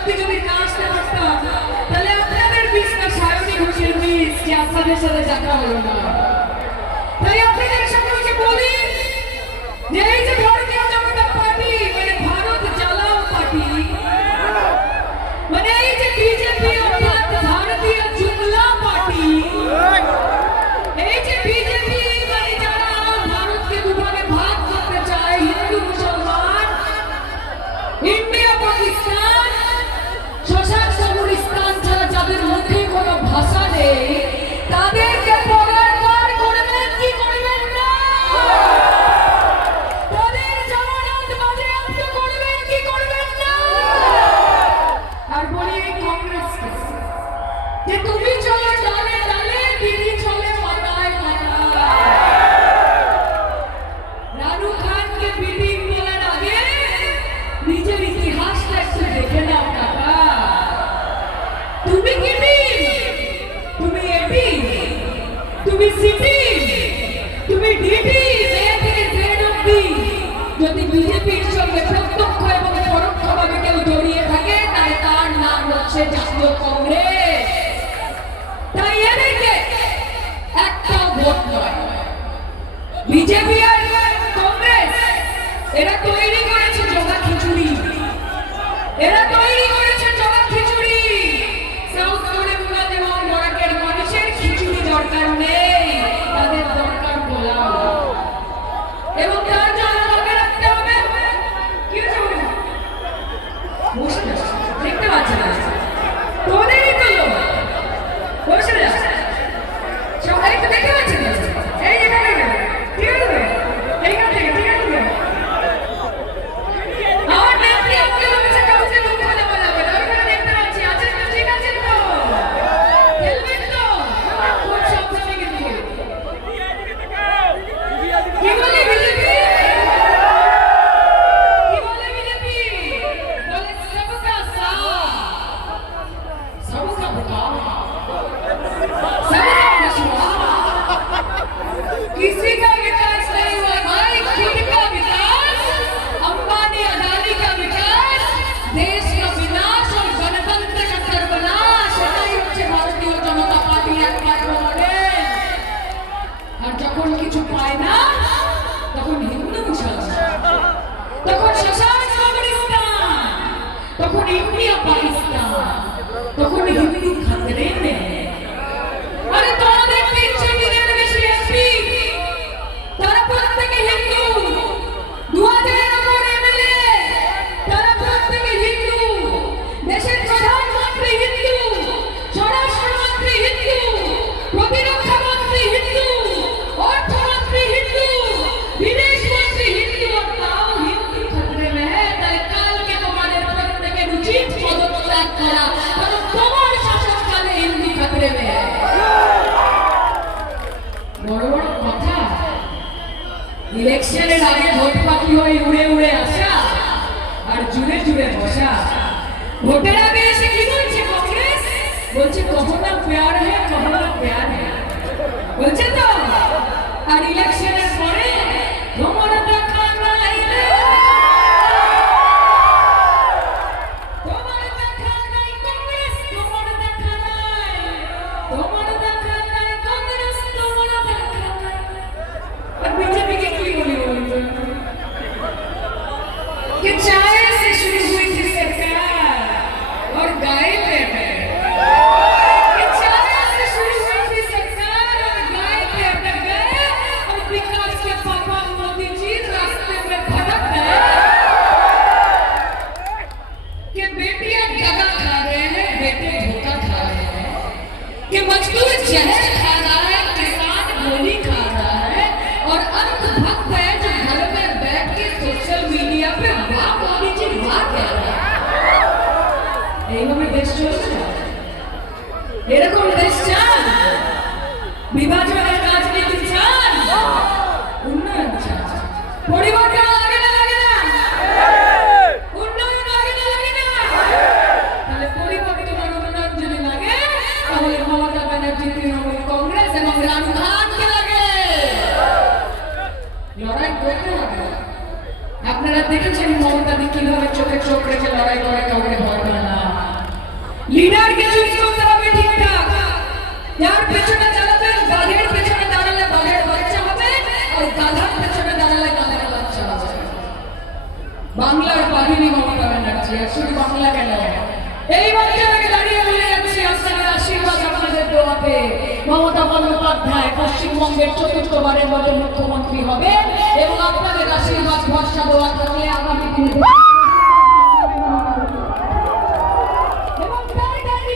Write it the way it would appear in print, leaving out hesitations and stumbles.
সত্যি যদি না আসতে পারতাম তাহলে আপনাদের মিসটা সায়নী ঘোষের মিস যে আপনাদের সাথে দেখা হলো না। তাই আপনাদের সকলকে বলি যে এই যে ভারতীয় জনতা পার্টি মানে ভারত জ্বালাও পার্টি মানে এই যে বিজেপি অর্থাৎ ভারতীয় জুমলা পার্টি, এই যে বিজেপি মানে যারা ভারতকে দুভাগে ভাগ করতে চায় হিন্দু মুসলমান, ইন্ডিয়া পাকিস্তান, শশাঙ্ক কবরস্থান ছাড়া যাদের মধ্যে কোনো ভাষা নেই তাদেরকে পরার করবেন কি করবেন না, তাদের জামানত বাজেয়াপ্ত করবেন কি করবেন না। আর বলি এই কংগ্রেসকে যে তুমি চলো ডালে ডালে, দিদি চলে পাতায় পাতায়। রানু খানকে বিডিং বলার আগে নিজের ইতিহাসটা একটু দেখে নাও কাকা। তুমি কি টিম, তুমি এটি, তুমি সিটি, তুমি ডিটি, এ থেকে জেড অবধি যদি বিজেপির সঙ্গে প্রত্যক্ষ এবং পরোক্ষভাবে কেউ জড়িয়ে থাকে তাহলে তার নাম হচ্ছে জাতীয় কংগ্রেস। তাই এদেরকে একটা ভোট নয়, বিজেপি আর কংগ্রেস এরা তৈরি করেছে জগা খিচুড়ি, এরা তৈরি করেছে জগা খিচুড়ি। সাউথ কোরিয়া এবং বরাকের মানুষের খিচুড়ি দরকার নেই, তাদের দরকার পোলাও। এবং তার জন্য মনে রাখতে হবে কি হচ্ছে বসে দেখতে পাচ্ছি না তোদেরই তো লোক বসে যা সবাই তো দেখতে পাচ্ছি না। এই যে ঠিক আছে এইখান থেকে ঠিক আছে আমার নেত্রী আমাকে বলেছে কাউকে দুঃখ দেওয়া যাবে না, ওইখানে দেখতে পাচ্ছি আছেন তো ঠিক আছে তো হেলমেট তো খুব সাবধানে কিন্তু কি বলে বিজেপি, কি বলে বিজেপি বলে সবকা সাথ সবকা বিকাশ सबका विश्वास, किसी का विकास नहीं हुआ भाई, खुद का विकास, अंबानी अदानी का विकास, देश का विनाश और गणतंत्र का सर्वनाश। এটাই হচ্ছে ভারতীয় জনতা পার্টির একমাত্র মডেল। আর যখন কিছু পায় না তখন হিন্দু মুসলমান, তখন শশাঙ্ক কবরস্থান, তখন ইন্ডিয়া পাকিস্তান, তখন হিন্দু খতরে মে। আরে তোমাদের 300 দিনের বেশি এমপি তারা প্রত্যেকে হিন্দু, 2000 উপর এমএলএ তারা প্রত্যেকে হিন্দু, দেশের প্রধানমন্ত্রী হিন্দু, স্বরাষ্ট্রমন্ত্রী হিন্দু, প্রতিরক্ষা মন্ত্রী হিন্দু, অর্থমন্ত্রী হিন্দু, বিদেশ মন্ত্রী হিন্দু। আর তাও হিন্দু খতরে মে হ্যাঁ। তাই কালকে তোমাদের প্রত্যেকের উচিত পদত্যাগ করা, কারণ তোমার শাসনকালে হিন্দু খতরে মে। বড় বড় কথা, ইলেকশনের আগে ভোট পাখি হয়ে উড়ে উড়ে আসা আর জুড়ে জুড়ে বসা। ভোটের আগে এসে কি বলছে কংগ্রেস, বলছে কহো না প্যার হ্যাঁ, কহো না প্যার হ্যাঁ বলছে তো। আর ইলেকশনের পরে তোমার দেখা নাই রে, তোমার দেখা নাই কংগ্রেস, তোমার দেখা নাই, তোমার দেখা নাই কংগ্রেস, তোমার দেখা নাই। और बीजेपी के की बोली बोली कि चाय से शुरू हुई थी सरकार और गाय पे अटक, कि चाय से शुरू हुई थी सरकार और गाय पे अटक गए, और विकास के पापा मोदी जी रास्ते में भटक गए कि बेटियां दगा खा रहे हैं, बेटे धोखा खा रहे हैं, कि मजदूर जहर खा रहा है, किसान गोली खा रहा है, और अंत भक्त है जो घर में बैठ के सोशल मीडिया पे वाह मोदी जी वाह कह रहा है। এইভাবে দেশ চলছে, এরকম দেশ চান, বিভাজনের রাজনীতি চান, উন্নয়ন চান, পরিবর্তন লাগে না লাগে না, উন্নয়ন লাগে না লাগে না। তাহলে পরিবর্তন আর উন্নয়ন যদি লাগে তাহলে মমতা ব্যানার্জি, তৃণমূল কংগ্রেস এবং রানু খানকে লাগে। লড়াই করতে হবে। আপনারা দেখেছেন মমতা দি কিভাবে চোখে চোখ রেখে লড়াই করে, কাউকে ভয় পায় না। লিডারকে চুজ করতে হবে ঠিকঠাক। যার পেছনে চালাবেন, গাধের পেছনে দাঁড়ালে গাধের বাচ্চা হবে, আর গাধার পেছনে দাঁড়ালে গাধার বাচ্চা হবে। বাংলার বাহিনী মমতা ব্যানার্জি, আর শুধু বাংলা কেন, এই বাচ্চাটাকে দাঁড়িয়ে বলে যাচ্ছি আপনাদের আশীর্বাদ, আপনাদের দোয়াতে মমতা বন্দ্যোপাধ্যায় পশ্চিমবঙ্গের চতুর্থবারের মতো মুখ্যমন্ত্রী হবে, এবং আপনাদের আশীর্বাদ ভরসা দেওয়া থাকলে আগামী দিনে